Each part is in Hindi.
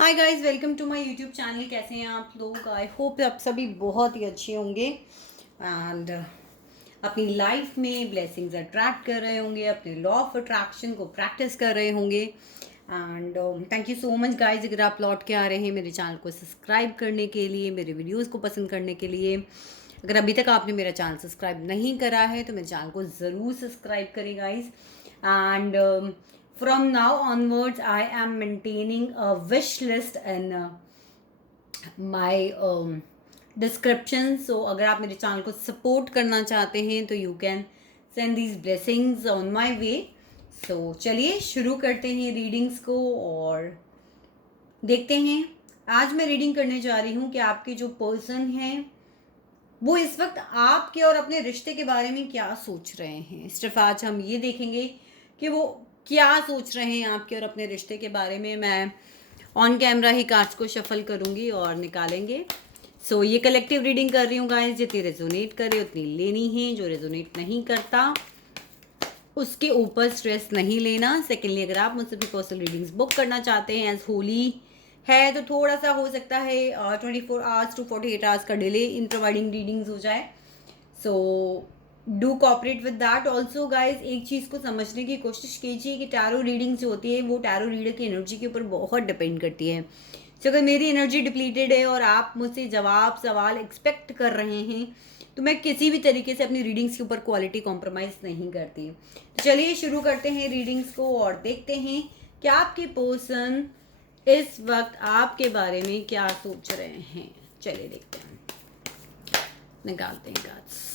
Hi guys, welcome to my YouTube channel. कैसे हैं आप लोग? आई होप आप सभी बहुत ही अच्छे होंगे एंड अपनी लाइफ में ब्लेसिंग्स अट्रैक्ट कर रहे होंगे, अपने लॉ ऑफ अट्रैक्शन को प्रैक्टिस कर रहे होंगे। And thank you so much guys, अगर आप लौट के आ रहे हैं मेरे चैनल को सब्सक्राइब करने के लिए, मेरे वीडियोस को पसंद करने के लिए। अगर अभी तक आपने मेरा चैनल सब्सक्राइब नहीं करा है तो मेरे चैनल को ज़रूर सब्सक्राइब करें guys. And from now onwards I am maintaining a wish list in my description. So अगर आप मेरे चैनल को सपोर्ट करना चाहते हैं तो you can send these blessings on my way. So चलिए शुरू करते हैं रीडिंग्स को और देखते हैं। आज मैं रीडिंग करने जा रही हूँ कि आपके जो पर्सन हैं वो इस वक्त आपके और अपने रिश्ते के बारे में क्या सोच रहे हैं। सिर्फ आज हम ये देखेंगे कि वो क्या सोच रहे हैं आपके और अपने रिश्ते के बारे में। मैं ऑन कैमरा ही कार्ड्स को शफल करूंगी और निकालेंगे। सो ये कलेक्टिव रीडिंग कर रही हूँ गाइस, जितनी रेजोनेट करे उतनी लेनी है। जो रेजोनेट नहीं करता उसके ऊपर स्ट्रेस नहीं लेना। सेकेंडली, अगर आप मुझसे भी पर्सनल रीडिंग्स बुक करना चाहते हैं एज होली है तो थोड़ा सा हो सकता है 24 आवर्स टू 48 आवर्स का डिले इन प्रोवाइडिंग रीडिंग्स हो जाए। So do cooperate with that also guys. एक चीज़ को समझने की कोशिश कीजिए कि टैरो रीडिंग्स जो होती है वो टैरो रीडर की एनर्जी के ऊपर बहुत डिपेंड करती है। तो अगर मेरी एनर्जी डिप्लीटेड है और आप मुझसे जवाब सवाल एक्सपेक्ट कर रहे हैं तो मैं किसी भी तरीके से अपनी रीडिंग्स के ऊपर क्वालिटी कॉम्प्रोमाइज़ नहीं करती। तो चलिए शुरू करते हैं रीडिंग्स को और देखते हैं कि आपके पर्सन इस वक्त आपके बारे में क्या सोच रहे हैं। चलिए देखते हैं, निकालते हैं कार्ड्स।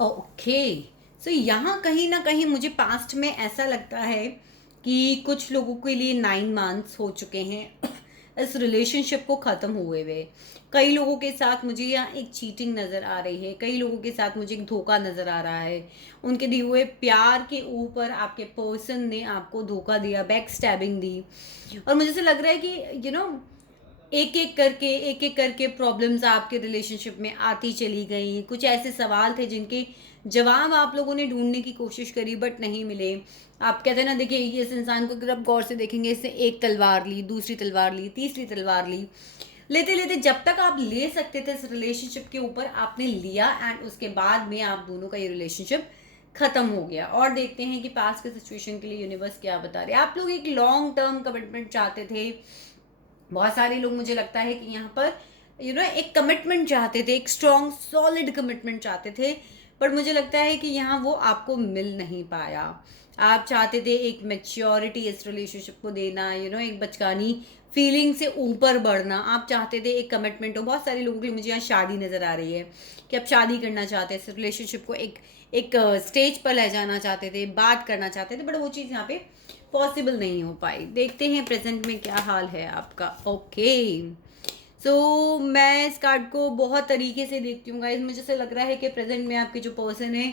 ओके, सो यहाँ कहीं ना कहीं मुझे पास्ट में ऐसा लगता है कि कुछ लोगों के लिए 9 मंथ्स हो चुके हैं इस रिलेशनशिप को ख़त्म हुए हुए। कई लोगों के साथ मुझे यहाँ एक चीटिंग नज़र आ रही है, कई लोगों के साथ मुझे एक धोखा नज़र आ रहा है। उनके दिए हुए प्यार के ऊपर आपके पर्सन ने आपको धोखा दिया, बैक स्टैबिंग दी। और मुझे से लग रहा है कि एक एक करके प्रॉब्लम्स आपके रिलेशनशिप में आती चली गई। कुछ ऐसे सवाल थे जिनके जवाब आप लोगों ने ढूंढने की कोशिश करी बट नहीं मिले। आप कहते हैं ना, देखिए इस इंसान को अगर आप गौर से देखेंगे, इसने एक तलवार ली, दूसरी तलवार ली, तीसरी तलवार ली। लेते लेते जब तक आप ले सकते थे इस रिलेशनशिप के ऊपर आपने लिया, एंड उसके बाद में आप दोनों का ये रिलेशनशिप खत्म हो गया। और देखते हैं कि पास के सिचुएशन के लिए यूनिवर्स क्या बता रहे हैं। आप लोग एक लॉन्ग टर्म कमिटमेंट चाहते थे। बहुत सारे लोग, मुझे लगता है कि यहाँ पर एक कमिटमेंट चाहते थे, एक स्ट्रॉन्ग सॉलिड कमिटमेंट चाहते थे। पर मुझे लगता है कि यहाँ वो आपको मिल नहीं पाया। आप चाहते थे एक मैच्योरिटी इस रिलेशनशिप को देना, एक बचकानी फीलिंग से ऊपर बढ़ना। आप चाहते थे एक कमिटमेंट हो। बहुत सारे लोगों के लिए मुझे यहाँ शादी नज़र आ रही है कि आप शादी करना चाहते हैं, इस रिलेशनशिप को एक एक स्टेज पर ले जाना चाहते थे, बात करना चाहते थे, बट वो चीज़ यहाँ पे पॉसिबल नहीं हो पाई। देखते हैं प्रेजेंट में क्या हाल है आपका। ओके, सो मैं इस कार्ड को बहुत तरीके से देखती हूँ गाइस। मुझे से लग रहा है कि प्रेजेंट में आपके जो पर्सन है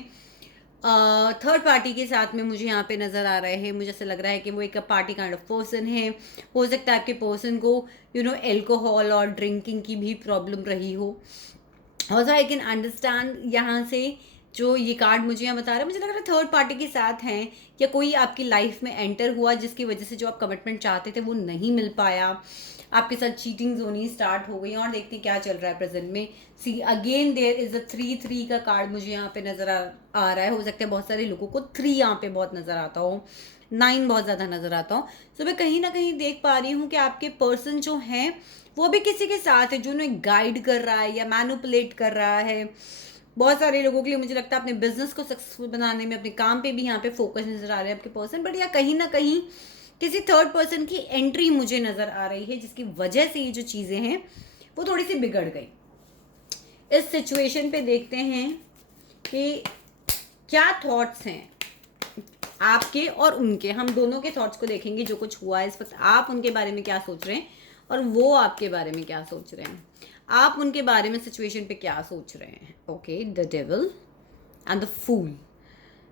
थर्ड पार्टी के साथ में मुझे यहाँ पे नज़र आ रहे हैं। मुझे ऐसा लग रहा है कि वो एक पार्टी काइंड ऑफ पर्सन है। हो सकता है आपके पर्सन को एल्कोहल और ड्रिंकिंग की भी प्रॉब्लम रही हो। ऑल्सो आई कैन अंडरस्टैंड यहाँ से जो ये कार्ड मुझे यहाँ बता रहा है। मुझे लग रहा है थर्ड पार्टी के साथ हैं, या कोई आपकी लाइफ में एंटर हुआ जिसकी वजह से जो आप कमिटमेंट चाहते थे वो नहीं मिल पाया। आपके साथ चीटिंग्स होनी स्टार्ट हो गई। और देखते हैं क्या चल रहा है प्रेजेंट में। See again there is a 3-3 का कार्ड मुझे यहाँ पे नज़र आ रहा है। हो सकता है बहुत सारे लोगों को 3 यहाँ पे बहुत नज़र आता हो, 9 बहुत ज़्यादा नज़र आता हो। सो मैं कहीं ना कहीं देख पा रही हूँ कि आपके पर्सन जो हैं वो भी किसी के साथ है जो उन्हें गाइड कर रहा है या मैनिपुलेट कर रहा है। बहुत सारे लोगों के लिए मुझे लगता है अपने बिजनेस को सक्सेसफुल बनाने में, अपने काम पे भी यहाँ पे फोकस नजर आ रहे हैं आपके पर्सन। बट या कहीं ना कहीं किसी थर्ड पर्सन की एंट्री मुझे नजर आ रही है जिसकी वजह से ये जो चीज़ें हैं वो थोड़ी सी बिगड़ गई। इस सिचुएशन पे देखते हैं कि क्या थॉट्स हैं आपके और उनके। हम दोनों के थॉट्स को देखेंगे, जो कुछ हुआ है इस वक्त। आप उनके बारे में क्या सोच रहे हैं और वो आपके बारे में क्या सोच रहे हैं। आप उनके बारे में सिचुएशन पे क्या सोच रहे हैं। Okay, the devil and the fool,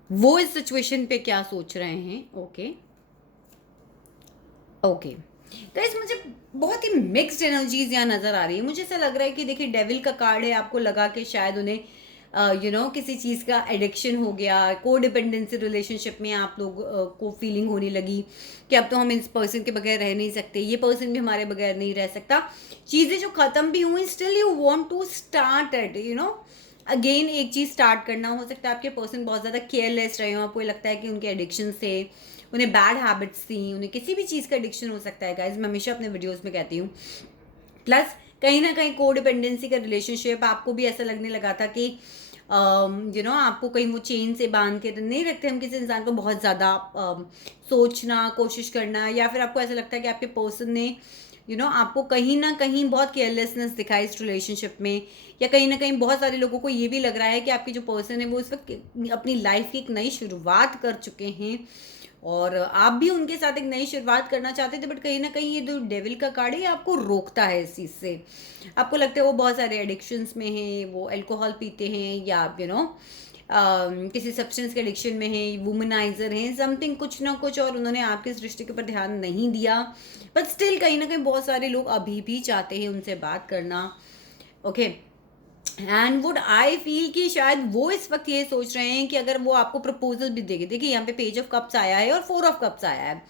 वो इस सिचुएशन पे क्या सोच रहे हैं। ओके ओके गाइस, मुझे बहुत ही मिक्स्ड एनर्जीज यहाँ नज़र आ रही है। मुझे ऐसा लग रहा है कि देखिए डेविल का कार्ड है, आपको लगा कि शायद उन्हें किसी चीज़ का एडिक्शन हो गया, को डिपेंडेंसी रिलेशनशिप में आप लोग को फीलिंग होने लगी कि अब तो हम इस पर्सन के बगैर रह नहीं सकते, ये पर्सन भी हमारे बगैर नहीं रह सकता, चीज़ें जो ख़त्म भी हुई, still you want to start at again एक चीज़ स्टार्ट करना। हो सकता है आपके पर्सन बहुत ज़्यादा केयरलेस रहे हो, आपको लगता है कि उनके एडिक्शन थे, उन्हें बैड हैबिट्स थी, उन्हें किसी भी चीज़ का एडिक्शन हो सकता है गाइज, मैं हमेशा अपने वीडियोज़ में कहती हूँ। प्लस कहीं ना कहीं को डिपेंडेंसी का रिलेशनशिप, आपको भी ऐसा लगने लगा था कि आपको कहीं वो चेन से बांध के नहीं रखते हम किसी इंसान को, बहुत ज़्यादा सोचना, कोशिश करना, या फिर आपको ऐसा लगता है कि आपके पर्सन ने आपको कहीं ना कहीं बहुत केयरलेसनेस दिखाई इस रिलेशनशिप में, या कहीं ना कहीं बहुत सारे लोगों को ये भी लग रहा है कि आपकी जो पर्सन है वो इस वक्त अपनी लाइफ की एक नई शुरुआत कर चुके हैं और आप भी उनके साथ एक नई शुरुआत करना चाहते थे, बट कहीं ना कहीं ये जो डेविल का कार्ड है आपको रोकता है इस चीज़ से। आपको लगता है वो बहुत सारे एडिक्शंस में हैं, वो अल्कोहल पीते हैं, या किसी सब्सटेंस के एडिक्शन में है, वुमनाइजर हैं, समथिंग कुछ ना कुछ, और उन्होंने आपके इस रिश्ते के ऊपर ध्यान नहीं दिया, बट स्टिल कहीं ना कहीं बहुत सारे लोग अभी भी चाहते हैं उनसे बात करना। Okay, and would I feel कि शायद वो इस वक्त ये सोच रहे हैं कि अगर वो आपको प्रपोजल भी देंगे, देखिए यहाँ पे पेज ऑफ कप्स आया है और 4 ऑफ कप्स आया है,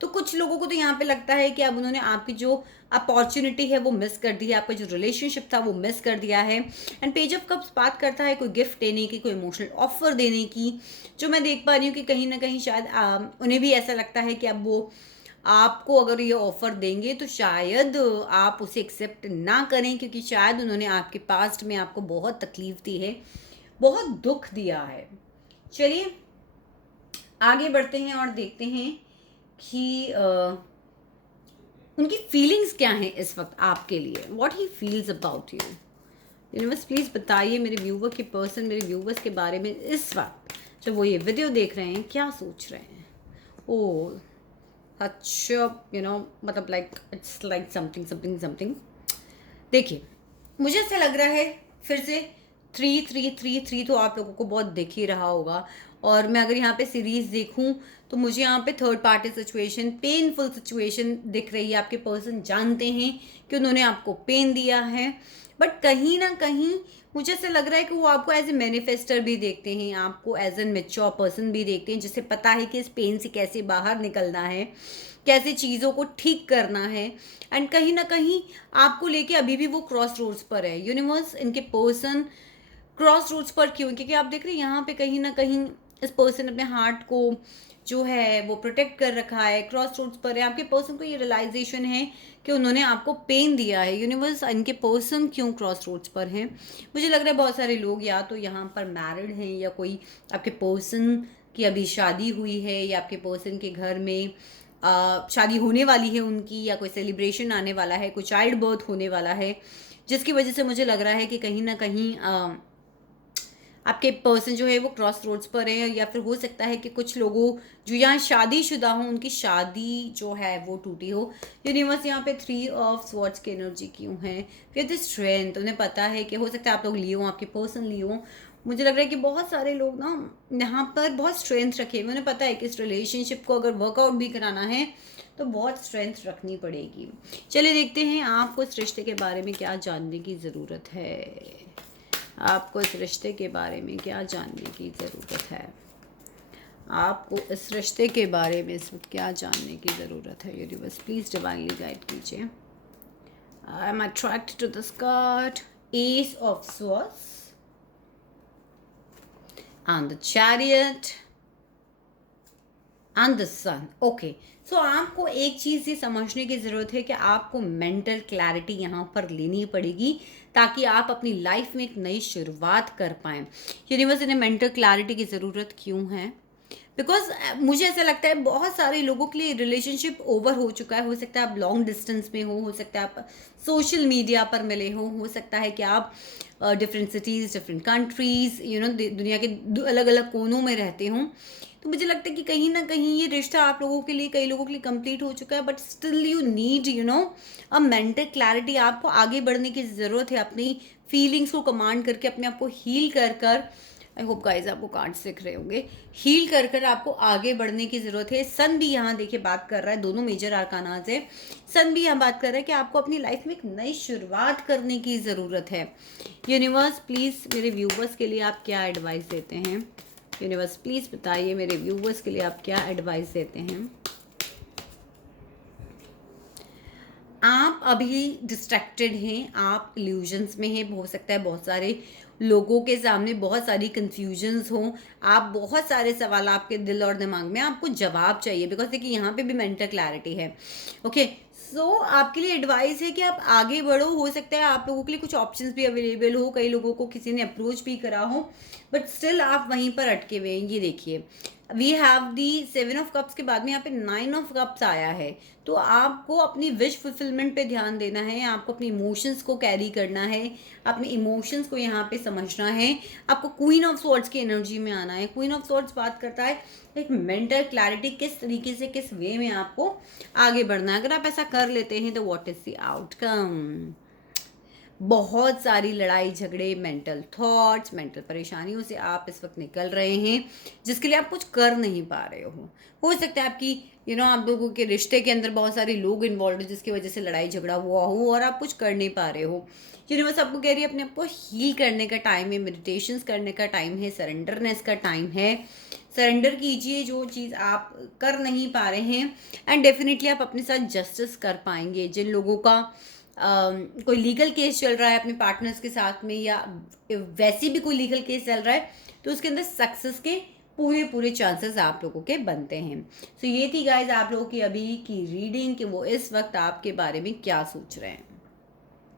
तो कुछ लोगों को तो यहाँ पे लगता है कि अब उन्होंने आपकी जो अपॉर्चुनिटी है वो मिस कर दी है, आपका जो रिलेशनशिप था वो मिस कर दिया है। एंड पेज ऑफ कप्स बात करता है कोई गिफ्ट देने की, कोई इमोशनल ऑफर देने की, जो मैं देख पा रही हूँ कि कहीं ना कहीं शायद उन्हें भी ऐसा लगता है कि अब वो आपको अगर ये ऑफ़र देंगे तो शायद आप उसे एक्सेप्ट ना करें, क्योंकि शायद उन्होंने आपके पास्ट में आपको बहुत तकलीफ दी है, बहुत दुख दिया है। चलिए आगे बढ़ते हैं और देखते हैं कि उनकी फीलिंग्स क्या हैं इस वक्त आपके लिए, what he feels about you. Universe please बताइए मेरे व्यूवर के पर्सन, मेरे व्यूवर्स के बारे में इस वक्त जब वो ये वीडियो देख रहे हैं क्या सोच रहे हैं। ओ अच्छा, मतलब like it's like something something something. देखिए मुझे ऐसा लग रहा है, फिर से 3 तो आप लोगों को बहुत दिख ही रहा होगा, और मैं अगर यहाँ पे सीरीज देखूँ तो मुझे यहाँ पे third party situation, painful situation दिख रही है। आपके पर्सन जानते हैं कि उन्होंने आपको पेन दिया है, बट कहीं ना कहीं मुझे ऐसा लग रहा है कि वो आपको एज ए मैनिफेस्टर भी देखते हैं, आपको एज एन मेच्योर पर्सन भी देखते हैं, जिसे पता है कि इस पेन से कैसे बाहर निकलना है, कैसे चीज़ों को ठीक करना है। एंड कहीं ना कहीं आपको लेके अभी भी वो क्रॉस रोड्स पर है। यूनिवर्स इनके पर्सन क्रॉस रोड्स पर क्यों, क्योंकि आप देख रहे हैं यहाँ पे कहीं ना कहीं इस पर्सन अपने हार्ट को जो है वो प्रोटेक्ट कर रखा है, क्रॉस रोड्स पर है। आपके पर्सन को ये रियलाइजेशन है कि उन्होंने आपको पेन दिया है। यूनिवर्स इनके पर्सन क्यों क्रॉस रोड्स पर हैं, मुझे लग रहा है बहुत सारे लोग या तो यहाँ पर मैरिड हैं, या कोई आपके पर्सन की अभी शादी हुई है, या आपके पर्सन के घर में शादी होने वाली है उनकी, या कोई सेलिब्रेशन आने वाला है, कोई चाइल्ड बर्थ होने वाला है, जिसकी वजह से मुझे लग रहा है कि कहीं ना कहीं आपके पर्सन जो है वो क्रॉस रोड्स पर है। या फिर हो सकता है कि कुछ लोगों जो यहाँ शादीशुदा हों उनकी शादी जो है वो टूटी हो। यूनिवर्स यहाँ पे 3 ऑफ स्वॉर्ड्स की एनर्जी क्यों है, विद स्ट्रेंथ। उन्हें पता है कि हो सकता है आप लोग लिए हों, आपके पर्सन लिए हों। मुझे लग रहा है कि बहुत सारे लोग ना यहाँ पर बहुत स्ट्रेंथ रखे हुए, उन्हें पता है कि इस रिलेशनशिप को अगर वर्कआउट भी कराना है तो बहुत स्ट्रेंथ रखनी पड़ेगी। चलिए देखते हैं आपको इस रिश्ते के बारे में क्या जानने की ज़रूरत है, आपको इस रिश्ते के बारे में क्या जानने की ज़रूरत है, आपको इस रिश्ते के बारे में इस वक्त क्या जानने की ज़रूरत है। यूनिवर्स प्लीज़ डिवाइनली गाइड कीजिए। I am attracted to this card, ace of swords and the chariot and the sun. Okay, so आपको एक चीज़ ये समझने की ज़रूरत है कि आपको मेंटल क्लैरिटी यहाँ पर लेनी पड़ेगी ताकि आप अपनी लाइफ में एक नई शुरुआत कर पाएँ। यूनिवर्स इन्हें मेंटल क्लैरिटी की ज़रूरत क्यों है, बिकॉज मुझे ऐसा लगता है बहुत सारे लोगों के लिए रिलेशनशिप ओवर हो चुका है। हो सकता है आप लॉन्ग डिस्टेंस में हो सकता है आप सोशल मीडिया पर मिले हो सकता है कि आप डिफरेंट सिटीज़, डिफरेंट कंट्रीज़, दुनिया के अलग अलग कोनों में रहते हों। तो मुझे लगता है कि कहीं ना कहीं ये रिश्ता आप लोगों के लिए, कई लोगों के लिए कंप्लीट हो चुका है, but still you need a mental clarity. आपको आगे बढ़ने की ज़रूरत है, अपनी फीलिंग्स को कमांड करके अपने आप को हील कर आई होप गाइस आपको कार्ड्स दिख रहे होंगे। हील कर कर आपको आगे बढ़ने की ज़रूरत है। सन भी यहाँ देखिए बात कर रहा है, दोनों मेजर आर्कानाज है। सन भी यहाँ बात कर रहा है कि आपको अपनी लाइफ में एक नई शुरुआत करने की ज़रूरत है। यूनिवर्स प्लीज़ मेरे व्यूवर्स के लिए आप क्या एडवाइस देते हैं? यूनिवर्स प्लीज़ बताइए मेरे व्यूवर्स के लिए आप क्या एडवाइस देते हैं? आप अभी डिस्ट्रैक्टेड हैं, आप इल्यूजन्स में हैं, हो सकता है बहुत सारे लोगों के सामने बहुत सारी कन्फ्यूजन्स हों, आप बहुत सारे सवाल आपके दिल और दिमाग में, आपको जवाब चाहिए, बिकॉज देखिए यहाँ पे भी मेंटल क्लैरिटी है। ओके, सो आपके लिए एडवाइस है कि आप आगे बढ़ो। हो सकता है आप लोगों के लिए कुछ ऑप्शंस भी अवेलेबल हो, कई लोगों को किसी ने अप्रोच भी करा हो, बट स्टिल आप वहीं पर अटके हुए हैं। ये देखिए we have the 7 of cups के बाद में यहाँ पे 9 ऑफ कप्स आया है। तो आपको अपनी विश फुलफिलमेंट पे ध्यान देना है, आपको अपने इमोशंस को कैरी करना है, अपने इमोशंस को यहाँ पे समझना है, आपको क्वीन ऑफ स्वॉर्ड्स की एनर्जी में आना है। क्वीन ऑफ स्वॉर्ड्स बात करता है एक मेंटल क्लैरिटी, किस तरीके से किस वे में आपको आगे बढ़ना है। अगर आप ऐसा कर लेते हैं तो व्हाट इज द आउटकम? बहुत सारी लड़ाई झगड़े, मेंटल थॉट्स, मेंटल परेशानियों से आप इस वक्त निकल रहे हैं, जिसके लिए आप कुछ कर नहीं पा रहे हो सकता है आपकी आप लोगों के रिश्ते के अंदर बहुत सारे लोग इन्वॉल्व हो जिसकी वजह से लड़ाई झगड़ा हुआ हो और आप कुछ कर नहीं पा रहे हो। यूनिवर्स आपको कह रही है अपने आप को हील करने का टाइम है, मेडिटेशन करने का टाइम है, सरेंडरनेस का टाइम है। सरेंडर कीजिए जो चीज़ आप कर नहीं पा रहे हैं, एंड डेफिनेटली आप अपने साथ जस्टिस कर पाएंगे। जिन लोगों का कोई लीगल केस चल रहा है अपने पार्टनर्स के साथ में, या वैसे भी कोई लीगल केस चल रहा है, तो उसके अंदर सक्सेस के पूरे पूरे चांसेस आप लोगों के बनते हैं। सो ये थी गाइज आप लोगों की अभी की रीडिंग कि वो इस वक्त आपके बारे में क्या सोच रहे हैं।